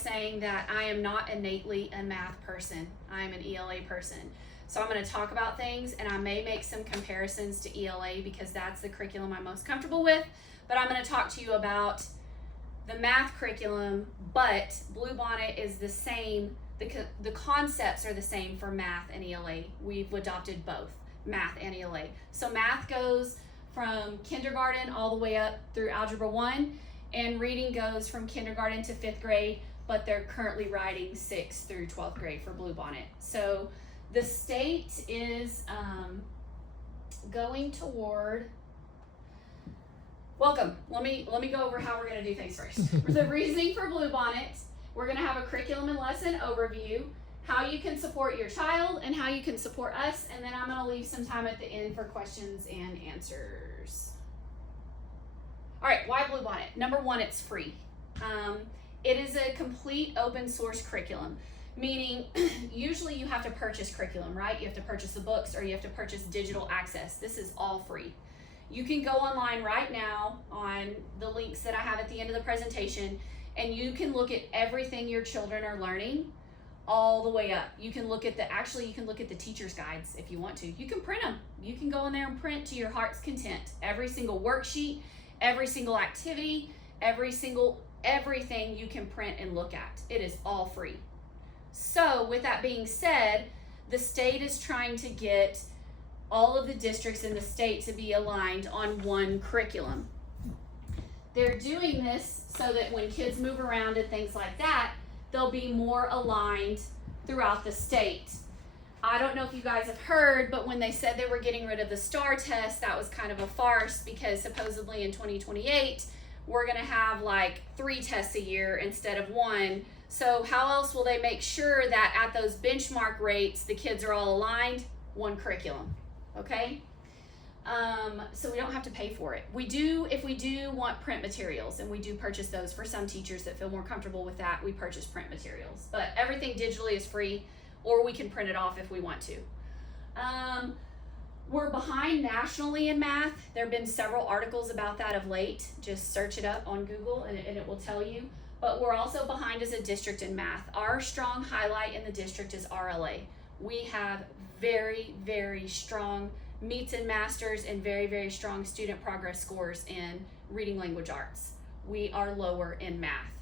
saying that I am not innately a math person. I am an ELA person. So I'm going to talk about things, and I may make some comparisons to ELA because that's the curriculum I'm most comfortable with, but I'm going to talk to you about the math curriculum, but Bluebonnet is the same. The concepts are the same for math and ELA. We've adopted both math and ELA. So math goes from kindergarten all the way up through Algebra 1, and reading goes from kindergarten to 5th grade, but they're currently writing 6th through 12th grade for Bluebonnet. So the state is going toward, welcome. Let me go over how we're going to do things first. The reasoning for Bluebonnet, we're going to have a curriculum and lesson overview, how you can support your child and how you can support us, and then I'm going to leave some time at the end for questions and answers. All right, why Bluebonnet? Number one, it's free. It is a complete open source curriculum, meaning usually you have to purchase curriculum, right? You have to purchase the books or you have to purchase digital access. This is all free. You can go online right now on the links that I have at the end of the presentation, and you can look at everything your children are learning all the way up. You can look at you can look at the teacher's guides if you want to. You can print them. You can go in there and print to your heart's content. Every single worksheet, every single activity, everything you can print and look at. It is all free. So with that being said, the state is trying to get all of the districts in the state to be aligned on one curriculum. They're doing this so that when kids move around and things like that, they'll be more aligned throughout the state. I don't know if you guys have heard, but when they said they were getting rid of the STAR test, that was kind of a farce because supposedly in 2028, we're gonna have like 3 tests a year instead of 1. So how else will they make sure that at those benchmark rates, the kids are all aligned? One curriculum, okay? So we don't have to pay for it. If we do want print materials, and we do purchase those for some teachers that feel more comfortable with that, we purchase print materials. But everything digitally is free, or we can print it off if we want to. We're behind nationally in math. There have been several articles about that of late. Just search it up on Google and it will tell you. But we're also behind as a district in math. Our strong highlight in the district is RLA. We have very, very strong meets and masters and very, very strong student progress scores in reading language arts. We are lower in math.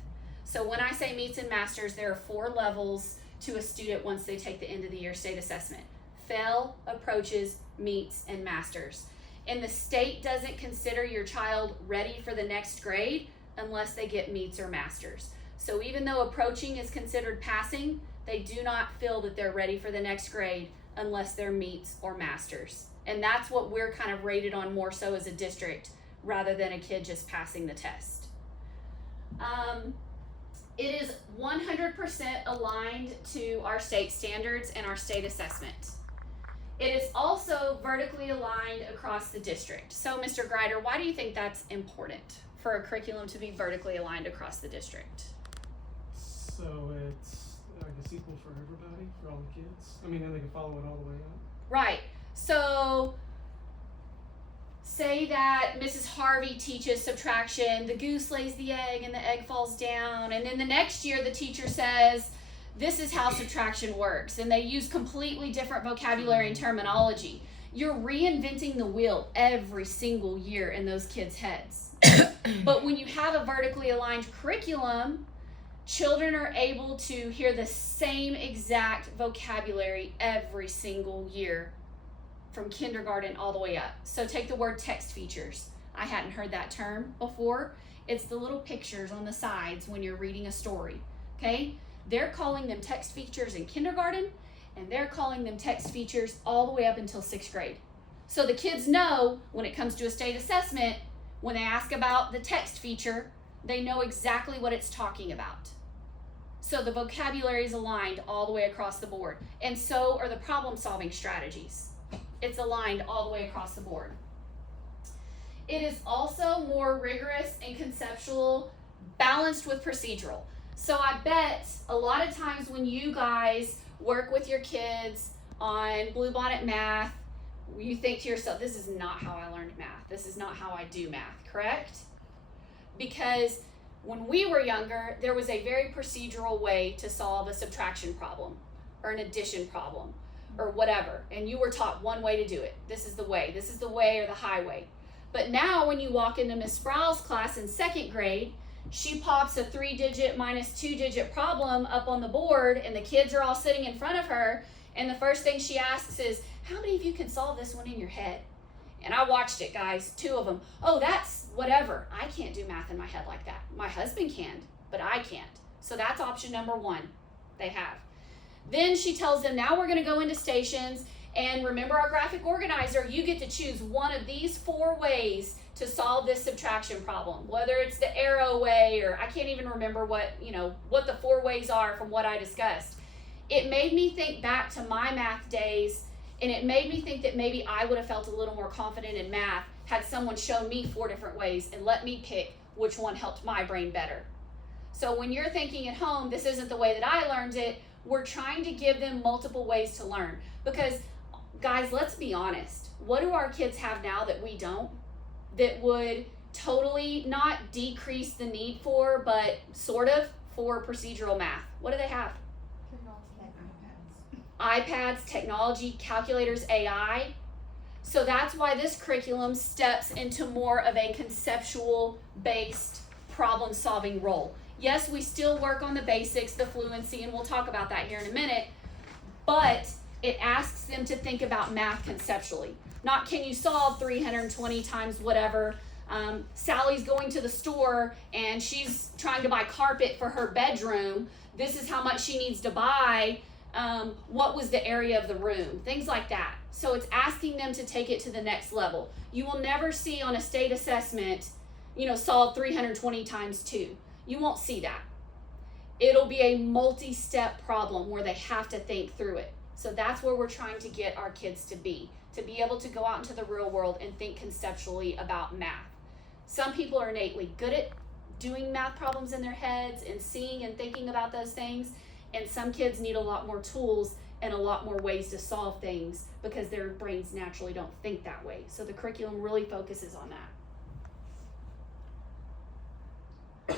So when I say meets and masters, there are 4 levels to a student once they take the end of the year state assessment. FAIL, approaches, meets, and masters. And the state doesn't consider your child ready for the next grade unless they get meets or masters. So even though approaching is considered passing, they do not feel that they're ready for the next grade unless they're meets or masters. And that's what we're kind of rated on more so as a district rather than a kid just passing the test. It is 100% aligned to our state standards and our state assessment. It is also vertically aligned across the district. So Mr. Greider, why do you think that's important for a curriculum to be vertically aligned across the district? So it's, I guess, equal for everybody, for all the kids. I mean, then they can follow it all the way up. Right. So say that Mrs. Harvey teaches subtraction, the goose lays the egg and the egg falls down, and then the next year the teacher says, this is how subtraction works, and they use completely different vocabulary and terminology. You're reinventing the wheel every single year in those kids' heads. But when you have a vertically aligned curriculum, children are able to hear the same exact vocabulary every single year from kindergarten all the way up. So take the word text features. I hadn't heard that term before. It's the little pictures on the sides when you're reading a story, okay? They're calling them text features in kindergarten, and they're calling them text features all the way up until 6th grade. So the kids know when it comes to a state assessment, when they ask about the text feature, they know exactly what it's talking about. So the vocabulary is aligned all the way across the board. And so are the problem-solving strategies. It's aligned all the way across the board. It is also more rigorous and conceptual, balanced with procedural. So I bet a lot of times when you guys work with your kids on Bluebonnet math, you think to yourself, this is not how I learned math. This is not how I do math, correct? Because When we were younger, there was a very procedural way to solve a subtraction problem or an addition problem or whatever. And you were taught one way to do it. This is the way or the highway. But now when you walk into Miss Sproul's class in 2nd grade, she pops a 3-digit minus 2-digit problem up on the board, and the kids are all sitting in front of her, and the first thing she asks is, how many of you can solve this one in your head? And I watched it, guys, 2 of them. Oh, that's whatever. I can't do math in my head like that. My husband can, but I can't. So that's option number 1 they have. Then she tells them, now we're going to go into stations, and remember our graphic organizer, you get to choose one of these 4 ways to solve this subtraction problem, whether it's the arrow way, or I can't even remember what the 4 ways are from what I discussed. It made me think back to my math days, and it made me think that maybe I would have felt a little more confident in math had someone shown me 4 different ways and let me pick which one helped my brain better. So when you're thinking at home, this isn't the way that I learned it, we're trying to give them multiple ways to learn. Because, guys, let's be honest. What do our kids have now that we don't? That would totally not decrease the need for, but sort of, for procedural math. What do they have? iPads, technology, calculators, AI. So that's why this curriculum steps into more of a conceptual-based problem-solving role. Yes, we still work on the basics, the fluency, and we'll talk about that here in a minute, but it asks them to think about math conceptually. Not can you solve 320 times whatever. Sally's going to the store and she's trying to buy carpet for her bedroom. This is how much she needs to buy. What was the area of the room? Things like that. So it's asking them to take it to the next level. You will never see on a state assessment, solve 320 times 2. You won't see that. It'll be a multi-step problem where they have to think through it. So that's where we're trying to get our kids to be able to go out into the real world and think conceptually about math. Some people are innately good at doing math problems in their heads and seeing and thinking about those things, and some kids need a lot more tools and a lot more ways to solve things because their brains naturally don't think that way. So the curriculum really focuses on that.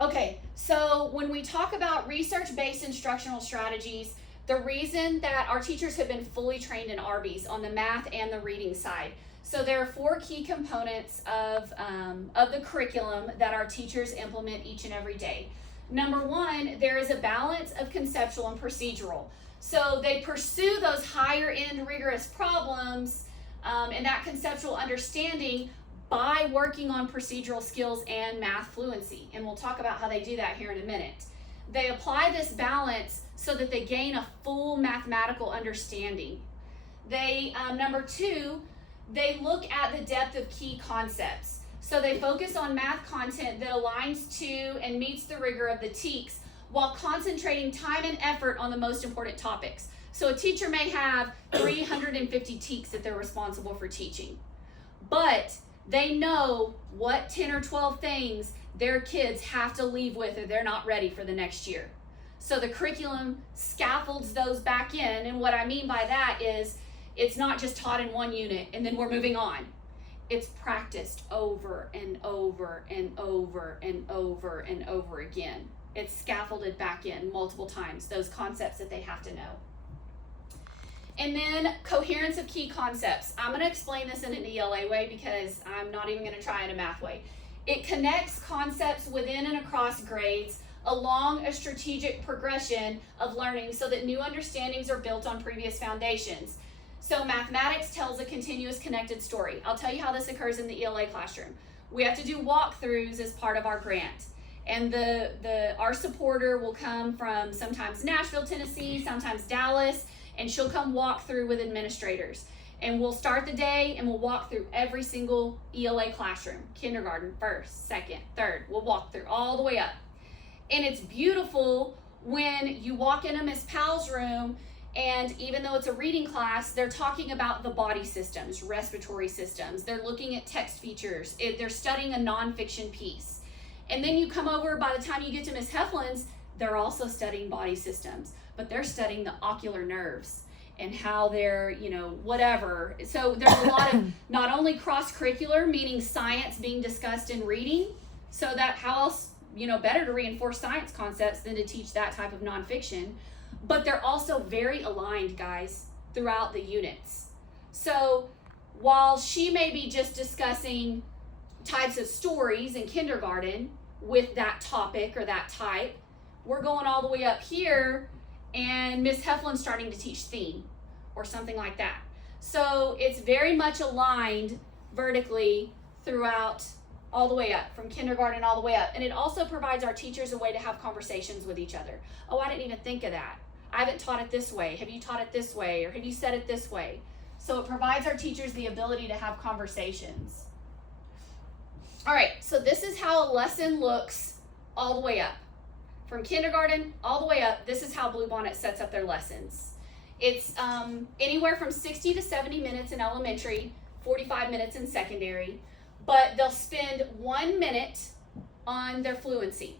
Okay, so when we talk about research-based instructional strategies, the reason that our teachers have been fully trained in RBs on the math and the reading side. So there are 4 key components of the curriculum that our teachers implement each and every day. Number 1, there is a balance of conceptual and procedural. So they pursue those higher end rigorous problems and that conceptual understanding by working on procedural skills and math fluency. And we'll talk about how they do that here in a minute. They apply this balance so that they gain a full mathematical understanding. They, number 2, they look at the depth of key concepts. So they focus on math content that aligns to and meets the rigor of the TEKS while concentrating time and effort on the most important topics. So a teacher may have 350 TEKS that they're responsible for teaching, but they know what 10 or 12 things their kids have to leave with or they're not ready for the next year. So the curriculum scaffolds those back in, and what I mean by that is it's not just taught in one unit and then we're moving on. It's practiced over and over and over and over and over again. It's scaffolded back in multiple times, those concepts that they have to know. And then coherence of key concepts. I'm going to explain this in an ELA way because I'm not even going to try in a math way. It connects concepts within and across grades along a strategic progression of learning so that new understandings are built on previous foundations. So mathematics tells a continuous connected story. I'll tell you how this occurs in the ELA classroom. We have to do walkthroughs as part of our grant. And our supporter will come from sometimes Nashville, Tennessee, sometimes Dallas, and she'll come walk through with administrators. And we'll start the day and we'll walk through every single ELA classroom, kindergarten, first, second, third. We'll walk through all the way up. And it's beautiful when you walk into Miss Powell's room, and even though it's a reading class, they're talking about the body systems, respiratory systems. They're looking at text features. They're studying a nonfiction piece. And then you come over, by the time you get to Miss Heflin's, they're also studying body systems, but they're studying the ocular nerves and how they're, whatever. So there's a lot of not only cross-curricular, meaning science being discussed in reading, So that how else, better to reinforce science concepts than to teach that type of nonfiction. But they're also very aligned, guys, throughout the units. So while she may be just discussing types of stories in kindergarten with that topic or that type, we're going all the way up here and Miss Heflin's starting to teach theme or something like that. So it's very much aligned vertically throughout all the way up, from kindergarten all the way up. And it also provides our teachers a way to have conversations with each other. Oh, I didn't even think of that. I haven't taught it this way. Have you taught it this way? Or have you said it this way? So it provides our teachers the ability to have conversations. All right, so this is how a lesson looks all the way up. From kindergarten all the way up, this is how Bluebonnet sets up their lessons. It's anywhere from 60 to 70 minutes in elementary, 45 minutes in secondary, but they'll spend 1 minute on their fluency,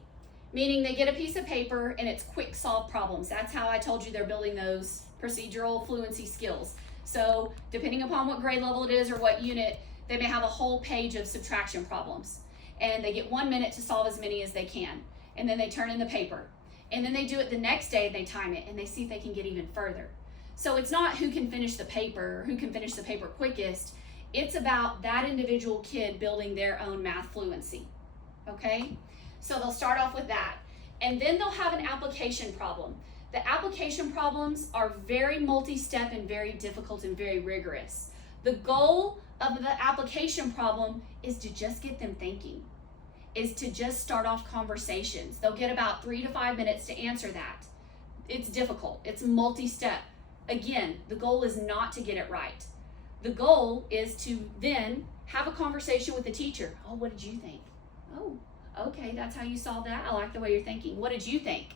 meaning they get a piece of paper and it's quick solve problems. That's how I told you they're building those procedural fluency skills. So depending upon what grade level it is or what unit, they may have a whole page of subtraction problems, and they get 1 minute to solve as many as they can. And then they turn in the paper, and then they do it the next day and they time it and they see if they can get even further. So it's not who can finish the paper or who can finish the paper quickest. It's about that individual kid building their own math fluency. Okay, so they'll start off with that, and then they'll have an application problem. The application problems are very multi-step and very difficult and very rigorous. The goal of the application problem is to just get them thinking, is to just start off conversations. They'll get about 3 to 5 minutes to answer that. It's difficult, it's multi-step. Again, the goal is not to get it right. The goal is to then have a conversation with the teacher. Oh, what did you think? Oh, okay, that's how you solved that. I like the way you're thinking. What did you think?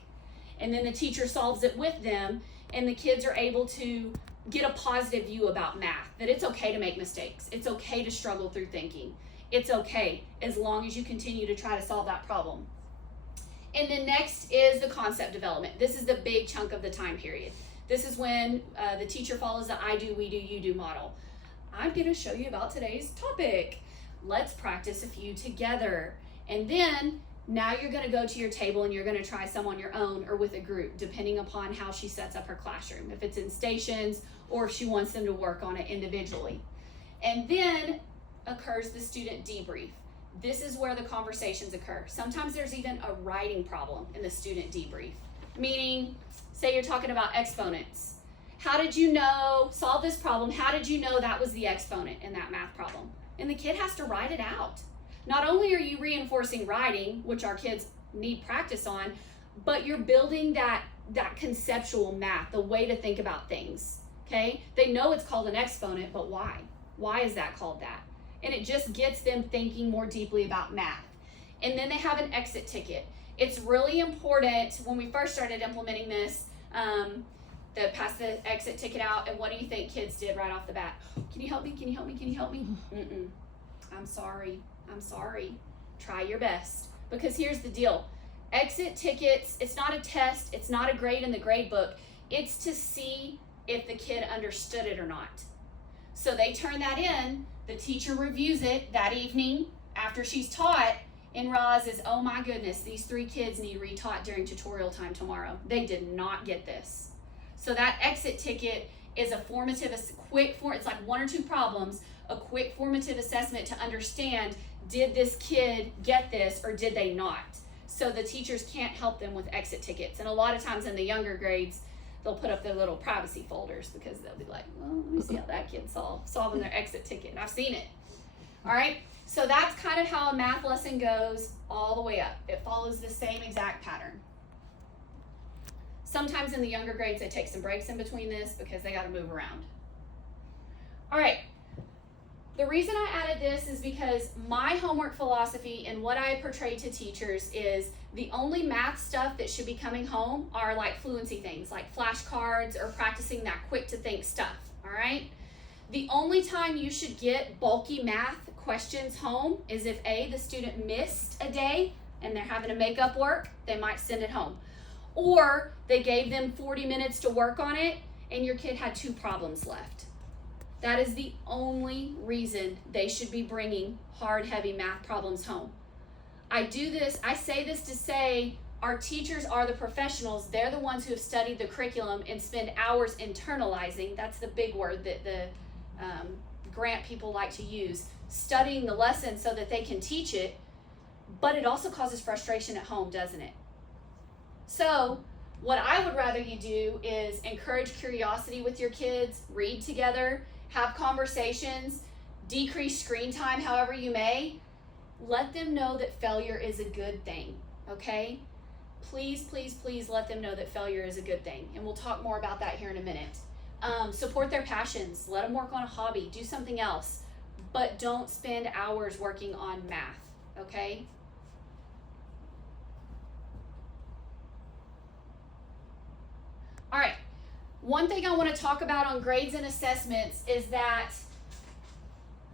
And then the teacher solves it with them, and the kids are able to get a positive view about math, that it's okay to make mistakes. It's okay to struggle through thinking. It's okay as long as you continue to try to solve that problem. And then next is the concept development. This is the big chunk of the time period. This is when the teacher follows the I do, we do, you do model. I'm going to show you about today's topic. Let's practice a few together. And then now you're going to go to your table and you're going to try some on your own or with a group, depending upon how she sets up her classroom, if it's in stations or if she wants them to work on it individually. And then occurs the student debrief. This is where the conversations occur. Sometimes there's even a writing problem in the student debrief, meaning, say you're talking about exponents. How did you know, solve this problem, how did you know that was the exponent in that math problem? And the kid has to write it out. Not only are you reinforcing writing, which our kids need practice on, but you're building that conceptual math, the way to think about things, okay? They know it's called an exponent, but why? Why is that called that? And it just gets them thinking more deeply about math. And then they have an exit ticket. It's really important when we first started implementing this, to pass the exit ticket out. And what do you think kids did right off the bat? Can you help me? Can you help me? Can you help me? Mm-mm. I'm sorry. Try your best. Because here's the deal. Exit tickets, it's not a test. It's not a grade in the grade book. It's to see if the kid understood it or not. So they turn that in. The teacher reviews it that evening after she's taught and realizes, oh my goodness, these 3 kids need retaught during tutorial time tomorrow. They did not get this. So that exit ticket is a formative, it's like 1 or 2 problems, a quick formative assessment to understand, did this kid get this or did they not? So the teachers can't help them with exit tickets. And a lot of times in the younger grades, they'll put up their little privacy folders because they'll be like, well, let me see how that kid's solving their exit ticket. And I've seen it. All right, so that's kind of how a math lesson goes all the way up. It follows the same exact pattern. Sometimes in the younger grades, they take some breaks in between this because they got to move around. All right, the reason I added this is because my homework philosophy and what I portray to teachers is the only math stuff that should be coming home are like fluency things, like flashcards or practicing that quick to think stuff, all right? The only time you should get bulky math questions home is if A, the student missed a day and they're having to make up work, they might send it home. Or they gave them 40 minutes to work on it and your kid had 2 problems left. That is the only reason they should be bringing hard, heavy math problems home. I say this to say our teachers are the professionals. They're the ones who have studied the curriculum and spend hours internalizing. That's the big word that the grant people like to use. Studying the lesson so that they can teach it. But it also causes frustration at home, doesn't it? So what I would rather you do is encourage curiosity with your kids, read together, have conversations, decrease screen time however you may. Let them know that failure is a good thing, okay? Please, please, please let them know that failure is a good thing. And we'll talk more about that here in a minute. Support their passions. Let them work on a hobby. Do something else. But don't spend hours working on math, okay? All right. One thing I want to talk about on grades and assessments is that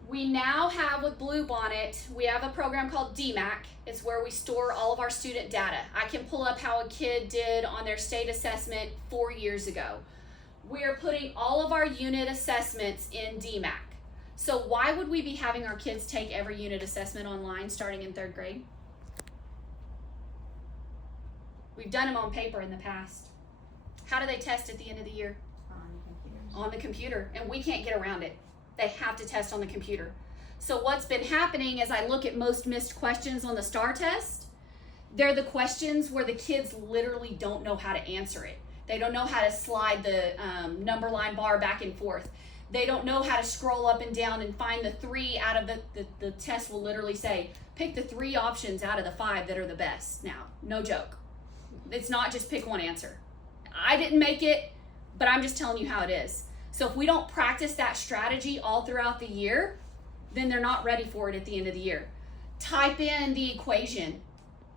we now have with Bluebonnet, we have a program called DMAC. It's where we store all of our student data. I can pull up how a kid did on their state assessment 4 years ago. We are putting all of our unit assessments in DMAC. So why would we be having our kids take every unit assessment online starting in 3rd grade? We've done them on paper in the past. How do they test at the end of the year? On the computer, and we can't get around it. They have to test on the computer. So what's been happening as I look at most missed questions on the STAR test, they're the questions where the kids literally don't know how to answer it. They don't know how to slide the number line bar back and forth. They don't know how to scroll up and down and find the 3 out of the test will literally say, pick the 3 options out of the 5 that are the best. Now, no joke. It's not just pick one answer. I didn't make it, but I'm just telling you how it is. So if we don't practice that strategy all throughout the year, then they're not ready for it at the end of the year. Type in the equation.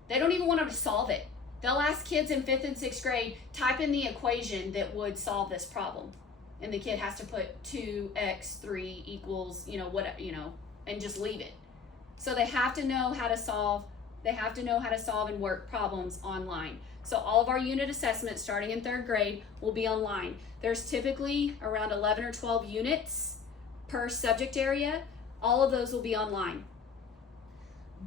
They don't even want them to solve it. They'll ask kids in 5th and 6th grade, type in the equation that would solve this problem. And the kid has to put 2x3 equals, and just leave it. So they have to know how to solve. They have to know how to solve and work problems online. So all of our unit assessments starting in 3rd grade will be online. There's typically around 11 or 12 units per subject area. All of those will be online.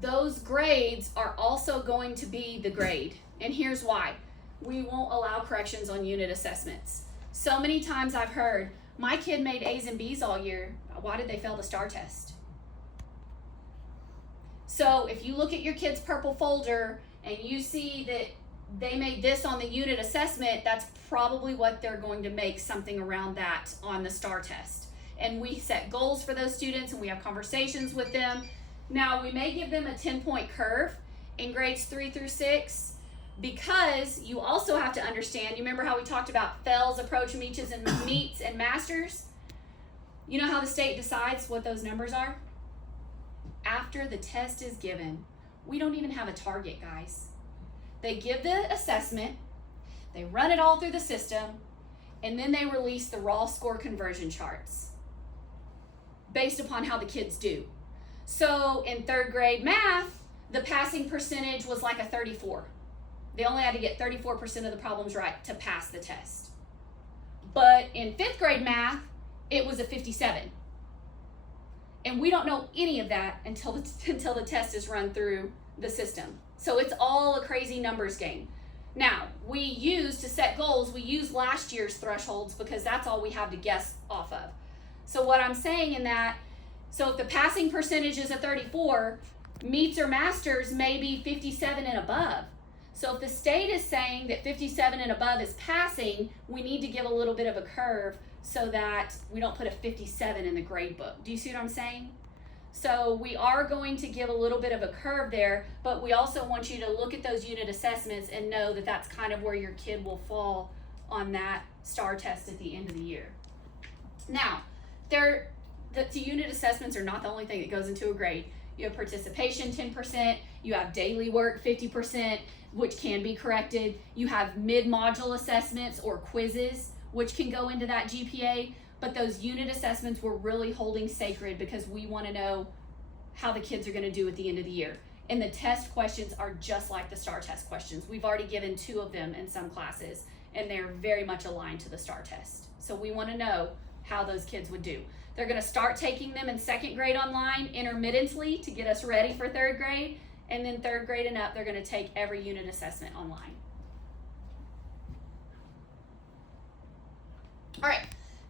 Those grades are also going to be the grade. And here's why. We won't allow corrections on unit assessments. So many times I've heard, my kid made A's and B's all year. Why did they fail the STAR test? So if you look at your kid's purple folder and you see that they made this on the unit assessment, that's probably what they're going to make, something around that on the STAR test. And we set goals for those students and we have conversations with them. Now we may give them a 10-point curve in grades 3 through 6 because you also have to understand, you remember how we talked about fails, approach, meets, and masters? You know how the state decides what those numbers are? After the test is given, we don't even have a target, guys. They give the assessment, they run it all through the system, and then they release the raw score conversion charts based upon how the kids do. So in 3rd grade math, the passing percentage was like a 34. They only had to get 34% of the problems right to pass the test. But in 5th grade math, it was a 57. And we don't know any of that until the test is run through the system. So it's all a crazy numbers game. Now, to set goals, we use last year's thresholds because that's all we have to guess off of. So what I'm saying in that, so if the passing percentage is a 34, meets or masters may be 57 and above. So if the state is saying that 57 and above is passing, we need to give a little bit of a curve so that we don't put a 57 in the grade book. Do you see what I'm saying? So we are going to give a little bit of a curve there, but we also want you to look at those unit assessments and know that that's kind of where your kid will fall on that STAR test at the end of the year. Now, the unit assessments are not the only thing that goes into a grade. You have participation 10%, you have daily work 50%, which can be corrected. You have mid-module assessments or quizzes, which can go into that GPA. But those unit assessments we're really holding sacred because we want to know how the kids are going to do at the end of the year. And the test questions are just like the STAR test questions. We've already given 2 of them in some classes, and they're very much aligned to the STAR test. So we want to know how those kids would do. They're going to start taking them in 2nd grade online intermittently to get us ready for 3rd grade. And then 3rd grade and up, they're going to take every unit assessment online. All right,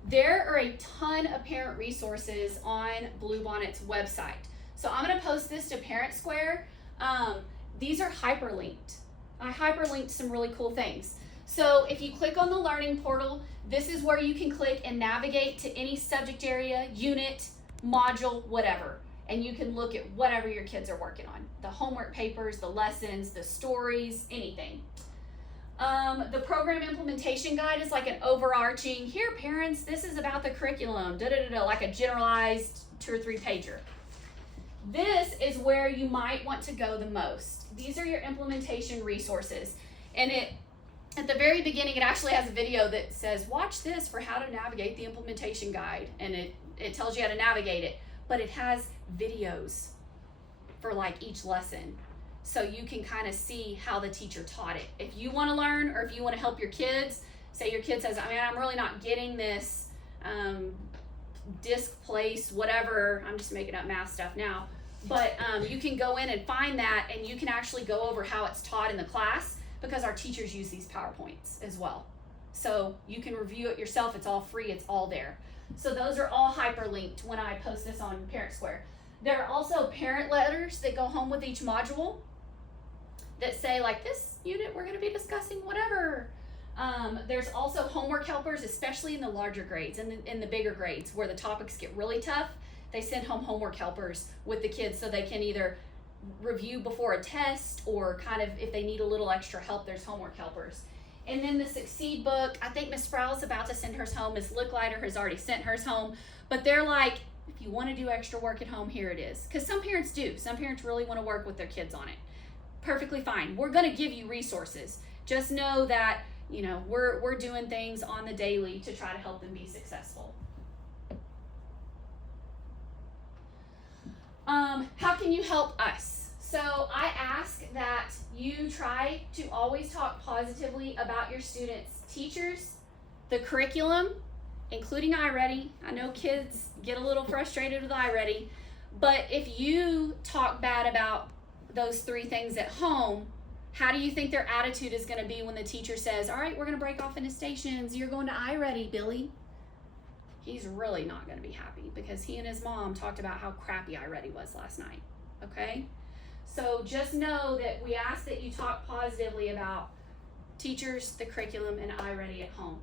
there are a ton of parent resources on Bluebonnet's website. So I'm going to post this to Parent Square. These are hyperlinked. I hyperlinked some really cool things. So if you click on the learning portal, this is where you can click and navigate to any subject area, unit, module, whatever. And you can look at whatever your kids are working on. The homework papers, the lessons, the stories, anything. The program implementation guide is like an overarching, here parents, this is about the curriculum, like a generalized 2 or 3 pager. This is where you might want to go the most. These are your implementation resources. And at the very beginning, it actually has a video that says, watch this for how to navigate the implementation guide. And it tells you how to navigate it. But it has videos for like each lesson. So you can kind of see how the teacher taught it. If you want to learn, or if you want to help your kids, say your kid says, I'm really not getting this disc place, whatever. I'm just making up math stuff now. But you can go in and find that, and you can actually go over how it's taught in the class, because our teachers use these PowerPoints as well. So you can review it yourself. It's all free. It's all there. So those are all hyperlinked when I post this on Parent Square. There are also parent letters that go home with each module that say, like, this unit we're going to be discussing whatever. There's also homework helpers, especially in the larger grades and in the bigger grades where the topics get really tough. They send home homework helpers with the kids so they can either review before a test, or kind of if they need a little extra help, there's homework helpers. And then the Succeed book, I think Miss Sproul's about to send hers home. Miss Licklider has already sent hers home. But they're like, if you want to do extra work at home, here it is. Because some parents do. Some parents really want to work with their kids on it. Perfectly fine. We're going to give you resources. Just know that, we're doing things on the daily to try to help them be successful. How can you help us? So I ask that you try to always talk positively about your students' teachers, the curriculum, including iReady. I know kids get a little frustrated with iReady, but if you talk bad about those 3 things at home, how do you think their attitude is going to be when the teacher says, all right, we're going to break off into stations. You're going to iReady, Billy. He's really not going to be happy, because he and his mom talked about how crappy iReady was last night. Okay? So just know that we ask that you talk positively about teachers, the curriculum, and iReady at home.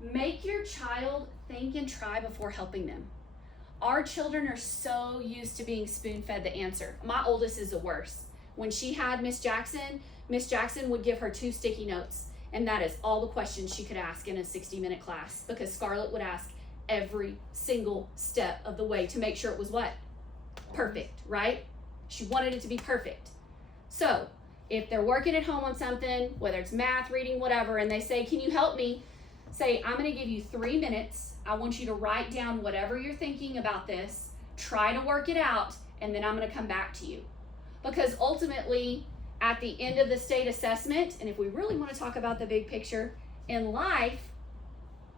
Make your child think and try before helping them. Our children are so used to being spoon-fed the answer. My oldest is the worst. When she had Miss Jackson would give her 2 sticky notes, and that is all the questions she could ask in a 60-minute class, because Scarlett would ask every single step of the way to make sure it was what? Perfect, right? She wanted it to be perfect. So if they're working at home on something, whether it's math, reading, whatever, and they say, can you help me? Say, I'm going to give you 3 minutes. I want you to write down whatever you're thinking about this, try to work it out, and then I'm going to come back to you. Because ultimately, at the end of the state assessment, and if we really want to talk about the big picture, in life,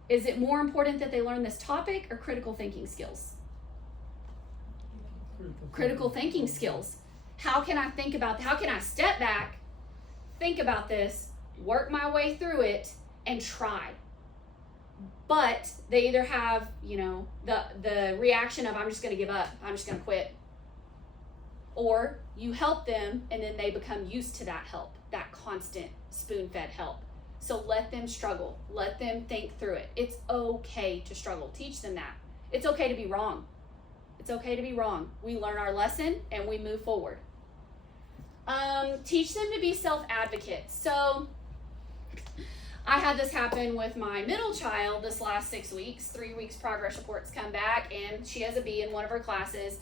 is it more important that they learn this topic or critical thinking skills? Critical thinking skills. How can I step back, think about this, work my way through it, and try? But they either have, the reaction of, I'm just going to give up, I'm just going to quit. Or you help them, and then they become used to that help, that constant spoon-fed help. So let them struggle. Let them think through it. It's okay to struggle. Teach them that. It's okay to be wrong. It's okay to be wrong. We learn our lesson, and we move forward. Teach them to be self-advocates. So I had this happen with my middle child this last 6 weeks. 3 weeks progress reports come back, and she has a B in one of her classes.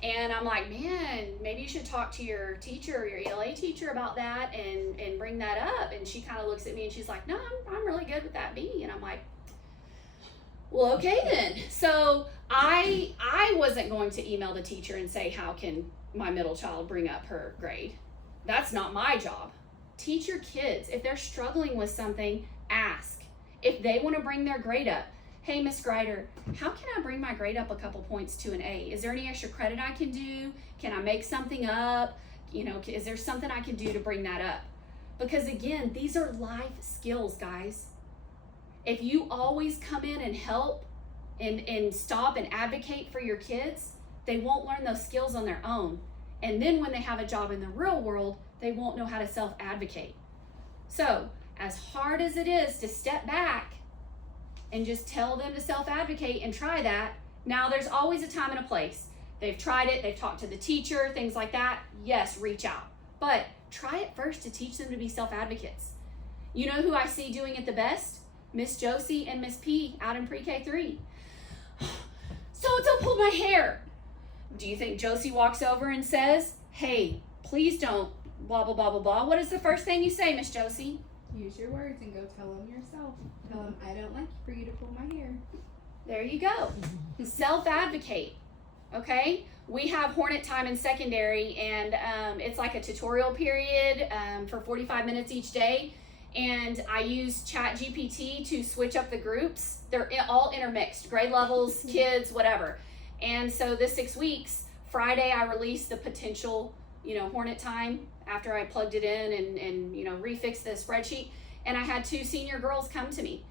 And I'm like, man, maybe you should talk to your teacher or your ELA teacher about that and bring that up. And she kind of looks at me and she's like, no, I'm really good with that B. And I'm like, well, okay then. So I wasn't going to email the teacher and say, how can my middle child bring up her grade? That's not my job. Teach your kids. If they're struggling with something, ask. If they want to bring their grade up, hey, Miss Grider, how can I bring my grade up a couple points to an A? Is there any extra credit I can do? Can I make something up? Is there something I can do to bring that up? Because again, these are life skills, guys. If you always come in and help and stop and advocate for your kids, they won't learn those skills on their own. And then when they have a job in the real world, they won't know how to self-advocate. So, as hard as it is to step back and just tell them to self-advocate and try that, now there's always a time and a place. They've tried it, they've talked to the teacher, things like that. Yes, reach out. But try it first to teach them to be self-advocates. You know who I see doing it the best? Miss Josie and Miss P out in pre-K 3. So-and-so pulled my hair. Do you think Josie walks over and says, hey, please don't blah, blah, blah, blah, blah? What is the first thing you say, Miss Josie? Use your words and go tell them yourself. Tell them, I don't like for you to pull my hair. There you go. Self-advocate, okay? We have Hornet time in secondary, and it's like a tutorial period for 45 minutes each day. And I use ChatGPT to switch up the groups. They're all intermixed, grade levels, kids, whatever. And so this 6 weeks, Friday I released the potential, Hornet time after I plugged it in and refixed the spreadsheet. And I had 2 senior girls come to me.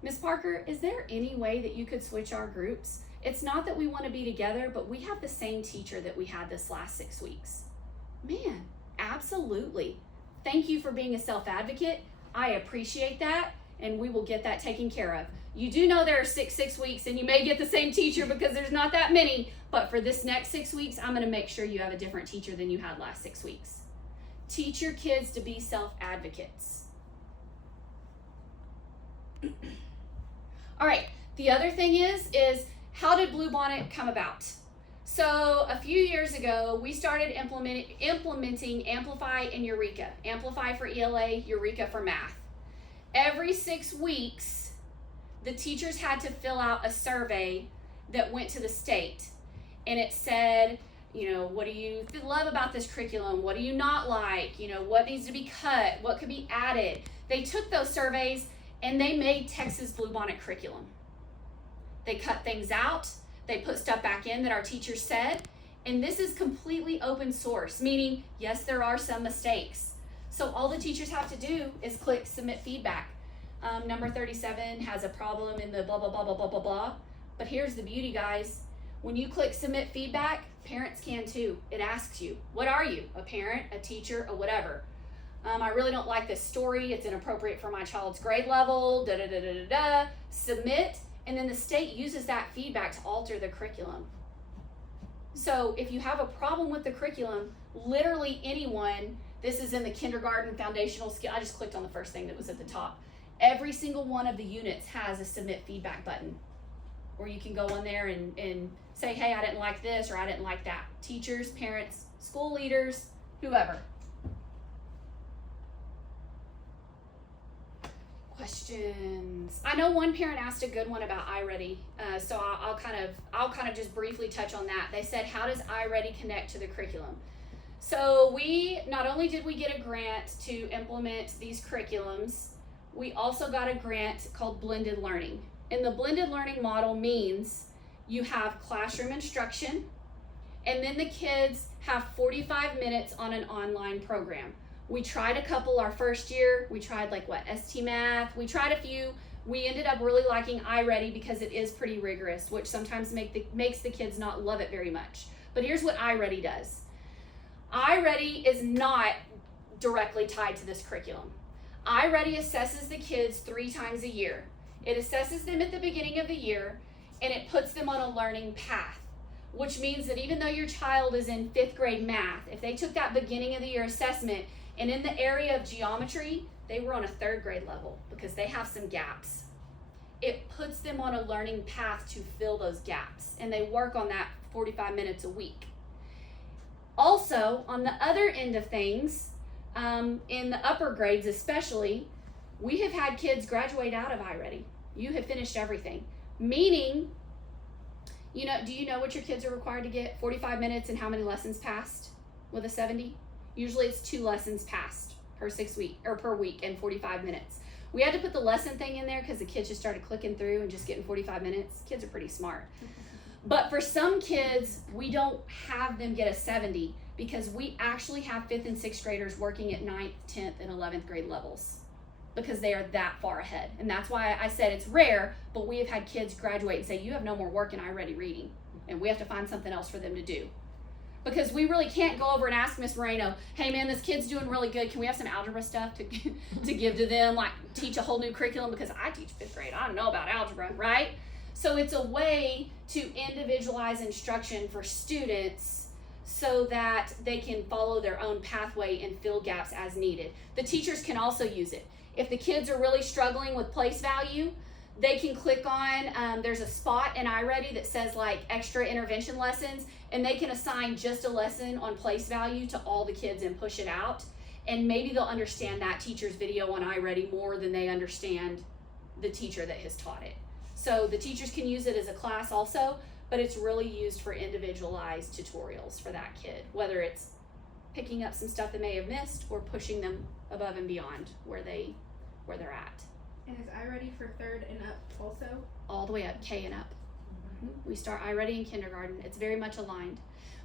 Miss Parker, is there any way that you could switch our groups? It's not that we want to be together, but we have the same teacher that we had this last 6 weeks. Man, absolutely. Thank you for being a self-advocate. I appreciate that, and we will get that taken care of. You do know there are 6 weeks, and you may get the same teacher because there's not that many, but for this next 6 weeks, I'm going to make sure you have a different teacher than you had last 6 weeks. Teach your kids to be self-advocates. All right, the other thing is how did Bluebonnet come about? So a few years ago, we started implementing Amplify and Eureka. Amplify for ELA, Eureka for math. Every 6 weeks, the teachers had to fill out a survey that went to the state. And it said, what do you love about this curriculum? What do you not like? What needs to be cut? What could be added? They took those surveys and they made Texas Bluebonnet curriculum. They cut things out. They put stuff back in that our teachers said, and this is completely open source, meaning, yes, there are some mistakes. So all the teachers have to do is click submit feedback. Number 37 has a problem in the blah, blah, blah, blah, blah, blah, blah. But here's the beauty, guys. When you click submit feedback, parents can too. It asks you, what are you? A parent, a teacher, a whatever. I really don't like this story. It's inappropriate for my child's grade level, da, da, da, da, da, da. Submit. And then the state uses that feedback to alter the curriculum. So if you have a problem with the curriculum, literally anyone, this is in the kindergarten foundational skill, I just clicked on the first thing that was at the top. Every single one of the units has a submit feedback button where you can go on there and say, hey, I didn't like this or I didn't like that. Teachers, parents, school leaders, whoever. Questions. I know one parent asked a good one about iReady, so I'll kind of just briefly touch on that. They said, how does iReady connect to the curriculum? So we not only did we get a grant to implement these curriculums, we also got a grant called blended learning. And the blended learning model means you have classroom instruction, and then the kids have 45 minutes on an online program. We tried a couple our first year. We tried ST Math. We tried a few. We ended up really liking iReady because it is pretty rigorous, which sometimes makes the kids not love it very much. But here's what iReady does. iReady is not directly tied to this curriculum. iReady assesses the kids 3 times a year. It assesses them at the beginning of the year, and it puts them on a learning path, which means that even though your child is in 5th grade math, if they took that beginning of the year assessment, and in the area of geometry, they were on a 3rd grade level because they have some gaps. It puts them on a learning path to fill those gaps, and they work on that 45 minutes a week. Also, on the other end of things, in the upper grades especially, we have had kids graduate out of iReady. You have finished everything. Meaning, do you know what your kids are required to get? 45 minutes and how many lessons passed with a 70? Usually it's 2 lessons passed per week and 45 minutes. We had to put the lesson thing in there because the kids just started clicking through and just getting 45 minutes. Kids are pretty smart. But for some kids, we don't have them get a 70 because we actually have 5th and 6th graders working at 9th, 10th, and 11th grade levels because they are that far ahead. And that's why I said it's rare, but we have had kids graduate and say, you have no more work in iReady reading, and we have to find something else for them to do. Because we really can't go over and ask Miss Moreno, hey man, this kid's doing really good. Can we have some algebra stuff to give to them? Like teach a whole new curriculum, because I teach 5th grade. I don't know about algebra, right? So it's a way to individualize instruction for students so that they can follow their own pathway and fill gaps as needed. The teachers can also use it. If the kids are really struggling with place value, they can click on, there's a spot in iReady that says like extra intervention lessons, and they can assign just a lesson on place value to all the kids and push it out. And maybe they'll understand that teacher's video on iReady more than they understand the teacher that has taught it. So the teachers can use it as a class also, but it's really used for individualized tutorials for that kid, whether it's picking up some stuff they may have missed or pushing them above and beyond where they're at. And is iReady for 3rd and up also? All the way up, K and up. We start iReady in kindergarten. It's very much aligned.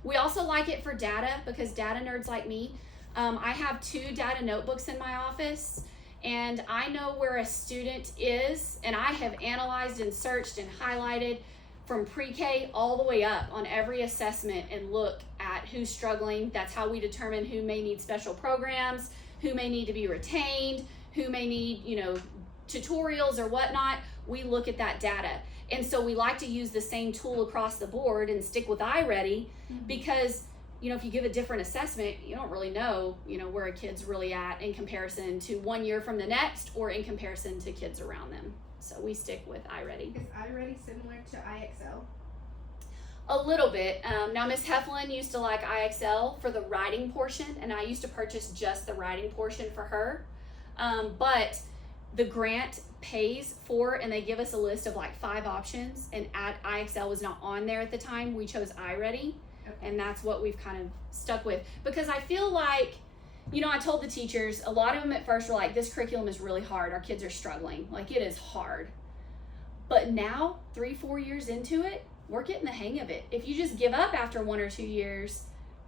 We also like it for data, because data nerds like me, I have 2 data notebooks in my office, and I know where a student is, and I have analyzed and searched and highlighted from pre-K all the way up on every assessment and look at who's struggling. That's how we determine who may need special programs, who may need to be retained, who may need, tutorials or whatnot. We look at that data. And so we like to use the same tool across the board and stick with iReady, because if you give a different assessment, you don't really know, where a kid's really at in comparison to 1 year from the next or in comparison to kids around them. So we stick with iReady. Is iReady similar to IXL? A little bit. Now Miss Heflin used to like IXL for the writing portion, and I used to purchase just the writing portion for her. But the grant pays for, and they give us a list of like 5 options, and IXL was not on there at the time. We chose iReady. Okay. And that's what we've kind of stuck with, because I feel like, I told the teachers, a lot of them at first were like, this curriculum is really hard. Our kids are struggling. Like, it is hard. But now, 3-4 years into it, we're getting the hang of it. If you just give up after 1 or 2 years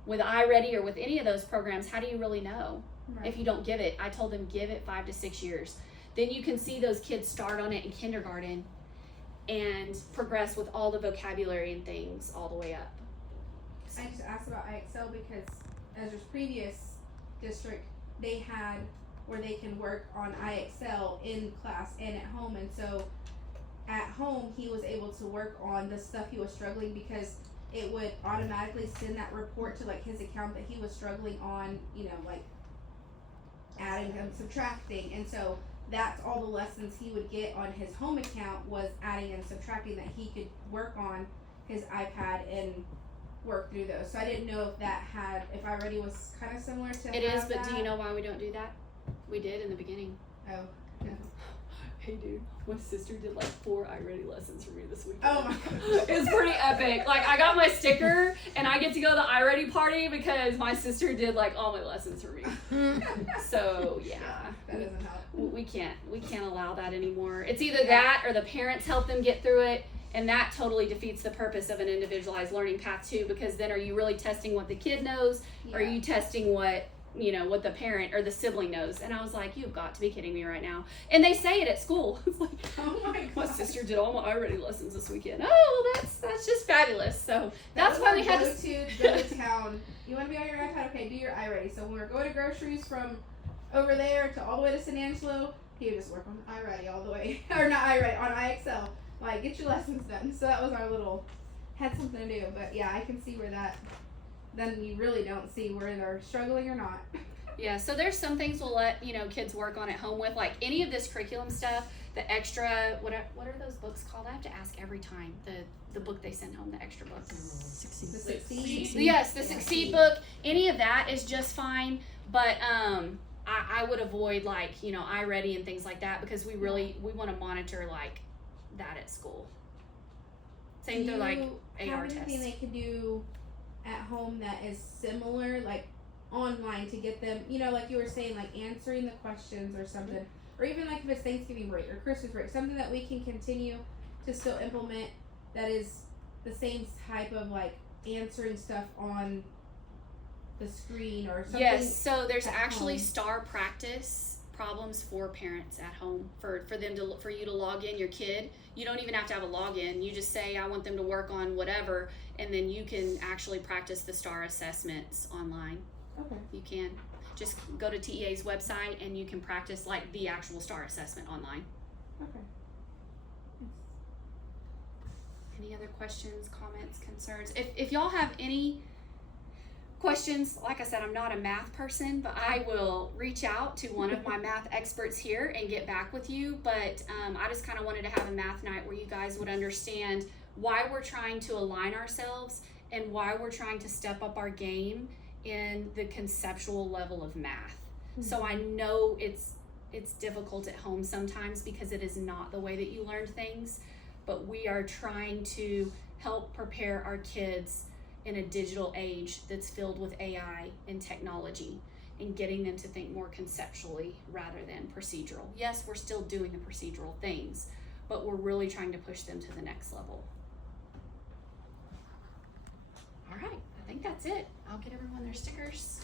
with iReady or with any of those programs, how do you really know? Right. If you don't give it? I told them, give it 5 to 6 years. Then you can see those kids start on it in kindergarten and progress with all the vocabulary and things all the way up. I just asked about IXL because Ezra's previous district, they had where they can work on IXL in class and at home, and so at home he was able to work on the stuff he was struggling, because it would automatically send that report to like his account that he was struggling on, like adding and subtracting, and so that's all the lessons he would get on his home account was adding and subtracting that he could work on his iPad and work through those. So I didn't know if iReady was kind of similar to It is, but do you know why we don't do that? We did in the beginning. Oh, no. Hey dude, my sister did like 4 iReady lessons for me this weekend. Oh my gosh. It was pretty epic. Like, I got my sticker and I get to go to the iReady party because my sister did like all my lessons for me. So yeah, that doesn't help. we can't allow that anymore. It's either that or the parents help them get through it, and that totally defeats the purpose of an individualized learning path too, because then are you really testing what the kid knows? Yeah. Or are you testing what the parent or the sibling knows? And I was like, you've got to be kidding me right now. And they say it at school. It's like, Oh my my gosh. sister did all my iReady lessons this weekend. Oh, well, that's just fabulous. So that's why we had to. go to town. You want to be on your iPad? Okay, do your iReady. So when we're going to groceries from over there to all the way to San Angelo, he would just work on iReady all the way, or not iReady, on IXL. Like, get your lessons done. So that was our little, had something to do. But yeah, I can see where then you really don't see where they're struggling or not. Yeah, so there's some things we'll let kids work on at home with, like any of this curriculum stuff. The extra, what are those books called? I have to ask every time. The book they send home, the extra book. The Succeed. Yes, the Succeed book. Any of that is just fine, but I would avoid like iReady and things like that, because we want to monitor like that at school. Same through like AR have anything tests. they could do at home that is similar, like online, to get them, like you were saying, like answering the questions or something, or even like if it's Thanksgiving break or Christmas break, something that we can continue to still implement that is the same type of like answering stuff on the screen or something? Yes, so there's at actually home. star practice problems for parents at home for you to log in your kid. You don't even have to have a login. You just say, I want them to work on whatever, and then you can actually practice the star assessments online. Okay. You can just go to TEA's website and you can practice like the actual star assessment online. Okay. Any other questions, comments, concerns? If y'all have any questions, like I said, I'm not a math person, but I will reach out to one of my math experts here and get back with you. But I just kind of wanted to have a math night where you guys would understand why we're trying to align ourselves and why we're trying to step up our game in the conceptual level of math. So I know it's difficult at home sometimes because it is not the way that you learn things, but we are trying to help prepare our kids in a digital age that's filled with AI and technology, and getting them to think more conceptually rather than procedural. Yes, we're still doing the procedural things, but we're really trying to push them to the next level. All right, I think that's it. I'll get everyone their stickers.